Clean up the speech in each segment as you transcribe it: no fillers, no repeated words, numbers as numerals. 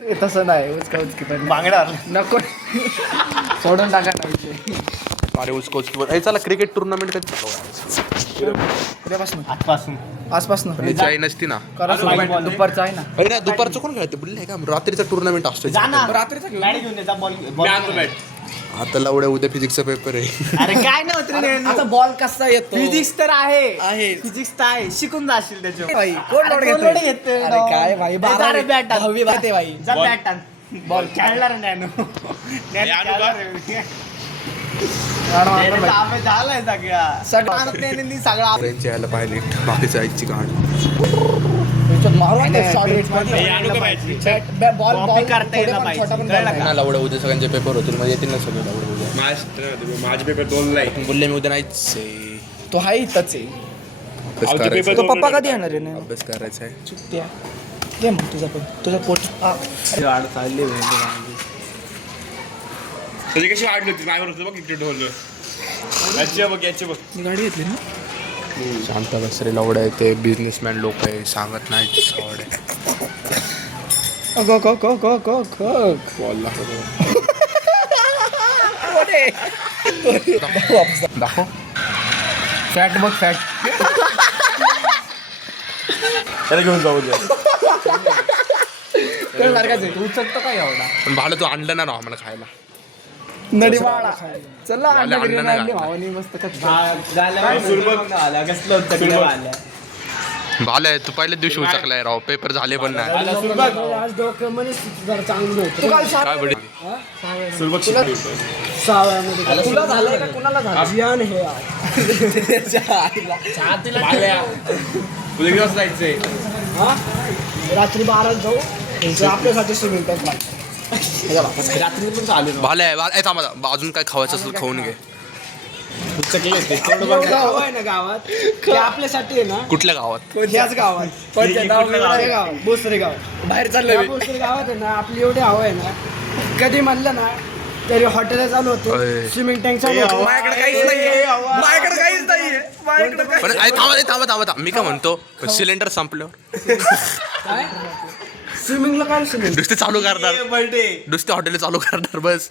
तसं नाही उचकी पण बांगडा नको सोडून टाका नाही अरे उचकी चला क्रिकेट टुर्नामेंट कधी उद्यापासून आजपासून आजपासून जाई नसती ना करा दुपारचं आहे ना अरे नाही दुपारचं कोण खेळते बुल्ले का रात्रीचा टुर्नामेंट असतो जा ना रात्रीचा बॅट घेऊन ये, जा बॉल आता लावड्या उद्या फिजिक्सचा पेपर आहे अरे काय नव्हतं आता बॉल कसा येतो फिजिक्स तर आहे आहे. फिजिक्स तर आहे शिकून जाशील त्याच्यावर भाई कोण लोड अरे कोण घेतोय? लोड घेतोय? अरे काय भाई जा रे, बॅट आण. 10वी बात आहे भाई जा बॅट आण बॉल खेळणार नॅनो झालाय सगळ्या सगळा त्यांची यायला पाहिजे बाकीचं आईची कहाणी Copy करता येणार पाहिजे. कळलं का? लावड्या उद्या सगळ्यांचे पेपर होतील मग येतील ना सगळे लावड्या उद्या माझे पेपर 2 ला आहे. बोलले मी उद्या नाहीच आहे. तो हाय इथंच आहे अभ्यास करायचा तो पप्पा कधी येणार आहे अभ्यास करायचा आहे चुकत्या दे मग तुझं पोट त्याची कशी वाढली होती माझ्यावर होतं बघ इकडे ढोल याची बघ याची बघ मी गाडी घेतली ना शांत बसरे लावड्या आहे ते बिझनेसमॅन लोक आहे सांगत नाही सवड आहे दाखव फॅट बघ फॅट त्याला घेऊन जाऊ द्या तू उचलतो काय एवढा पण भालं तू आणलं ना आम्हाला खायला नडी बाळा चला वाले आणलं नाही का? भावानी मस्त भालं आहे तू पहिल्याच दिवशी उचकलाय राव पेपर झाले पण नाही आज डॉक्युमेंट जरा चांगलं होतं काय बडी तुला झालंय का कुणाला झालं अभियान हे तुला किती जायचंय रात्री 12 जाऊ आपल्यासाठी स्विमिंग पूल रात्री पण चालू भालं आहे थांबा अजून काय खावायचं असेल खाऊन घे गाव आहे ना गावात ते आपल्यासाठी आहे ना कुठल्या गावात ह्याच गावात बोसरे गाव बाहेर चाललं बोसरे गावात आहे ना आपली एवढी हवा आहे ना कधी म्हणलं ना तरी हॉटेल चालू होतो अय. स्विमिंग टँक चालू होतो माझ्याकडे काहीच नाहीये माझ्याकडे काहीच नाहीये माझ्याकडे पण थांबा मी काय म्हणतो सिलेंडर संपल्यावर काय स्विमिंगला काय स्विमिंग नुसते चालू करणार नुसते हॉटेल चालू करणार बस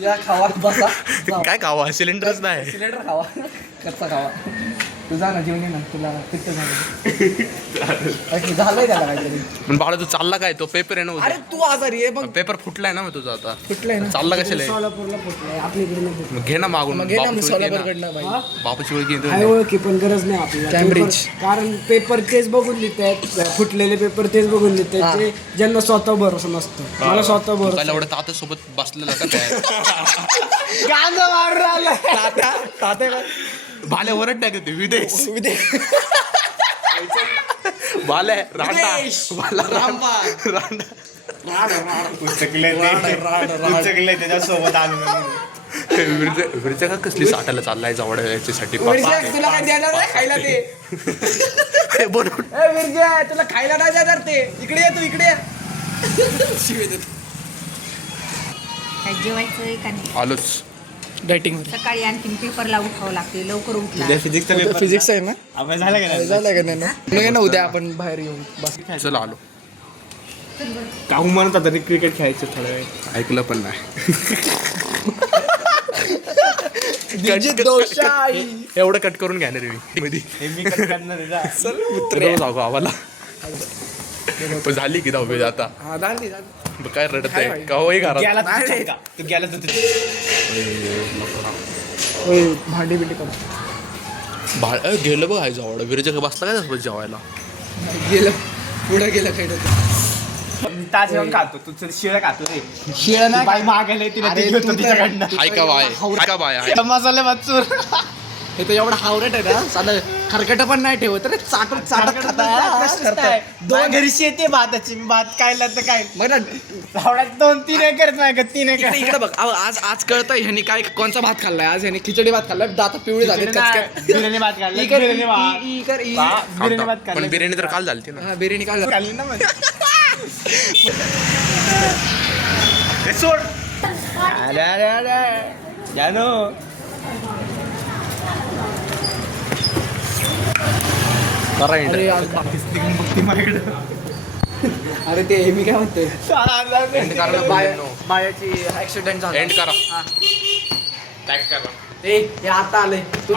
या खावा बसा काय खावा सिलेंडरच नाही सिलेंडर खावा कच्चा खावा तू जा ना जेवण ये ना तुला पित्त झालंय त्याला काहीतरी पण बाळा तू चालला काय तो पेपर आहे ना अरे उद्या तू आजारी आहे बघ पेपर फुटलाय ना मग तुझा आता कुठलंय ना चालला कशाला आहे? सोलापूरला फुटलंय आपल्याकडे नाही फुटलं. मग घे ना मागून मग घे ना मी बापूची ओळख घे ना. सोलापूरकडनं बाई बापूची ओळख घे आहे तू. ओळखी पण गरज नाही आपल्याला कॅम्ब्रिज. पेपर- कारण पेपर तेच बघून लिहितात फुटलेले पेपर तेच बघून लिहितात जे ज्यांना स्वतः भरोसा नसतो मला स्वतः तू भरोसा काय एवढं तात्या सोबत बसलेला का काय गांजा मारून आलाय तात्या भाल्या वरट टाकते ते विदेश भाल्या रांडा भाला रांडा त्याच्यासोबत आलो विरच्या का कसली साठायला चाललाय जवळ याच्यासाठी तुला काय देणार नाही खायला ते बरोबर ए विरजय तुला खायला नाही देणार ते इकडे ये तू इकडे ये. शिवे देतो. काय जेवायचं का नाही आलोच डायटिंग सकाळी आणखीन पेपरला उठावं लागते लवकर उठला फिजिक्स आहे ना अभ्यास झाला का नाही? झालं का नाही ना नाही ना उद्या आपण बाहेर येऊ बस चला आलो काहून म्हणत होता क्रिकेट खेळायचं थोडं वेळ ऐकलं पण नाही एवढं कट करून घ्या ना रे मी मध्ये हे मी कसं करणार आहे जा. रोज जाऊ गावाला पण झाली की दहावी आता हा दांडी मग काय रडत आहे का होय घरात गेला तर तिथे का? तू गेला तर तिथे. भांडी बिंडी कर गेलं बघ आहे जवळ विरच्या बसला काय तसं जेवायला गेलं पुढे गेलं काही तास येऊन खातो तू चल शिळं खातो रे शिळ नाही बाई मागायला तिला ते घेतो तिच्याकडनं हाय का बाय हाय का बाय हाय मसाले बच्चूर हे तर एवढा हावरेट आहे ना साधं खरकट पण नाही ठेवत रे चाटत चाटत खाता दोन घरी शेती भाताची भात कायला तर काय मग ना आवड्यात 2-3 एकर नाही का 3 एकर इकडे इकडे बघ आज आज कळतंय ह्यानी काय कोणचा भात खाल्लाय आज ह्यानी खिचडी भात खाल्लाय दाता पिवळी झाली बिर्याणी भात काढला बिर्याणी भात बिर्याणी भात पण काढला बिर्याणी तर काल झाली ना हा बिर्याणी काय काढली ना मग हे सोड अरे अरे अरे जानो करा अरे आज बघती माझ्याकडे अरे ते मी काय म्हणतोय एंड करा ना. बायाची ऍक्सिडेंट झाला एंड करा. हा. टॅग करा. ए हे आता आलंय तू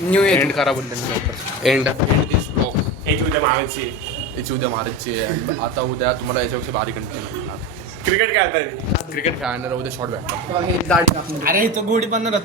न्यू इयर एंड करा बोलले लवकर. एंड दिस ब्लॉग. याची उद्या मारायची याची उद्या मारायची आहे. आता उद्या तुम्हाला याच्यापेक्षा भारी कंटेंट मिळणार. क्रिकेट खेळताय क्रिकेट खेळणार उद्या शॉर्ट भेटतात. हे दाढी टाकून अरे इथं गोडी पण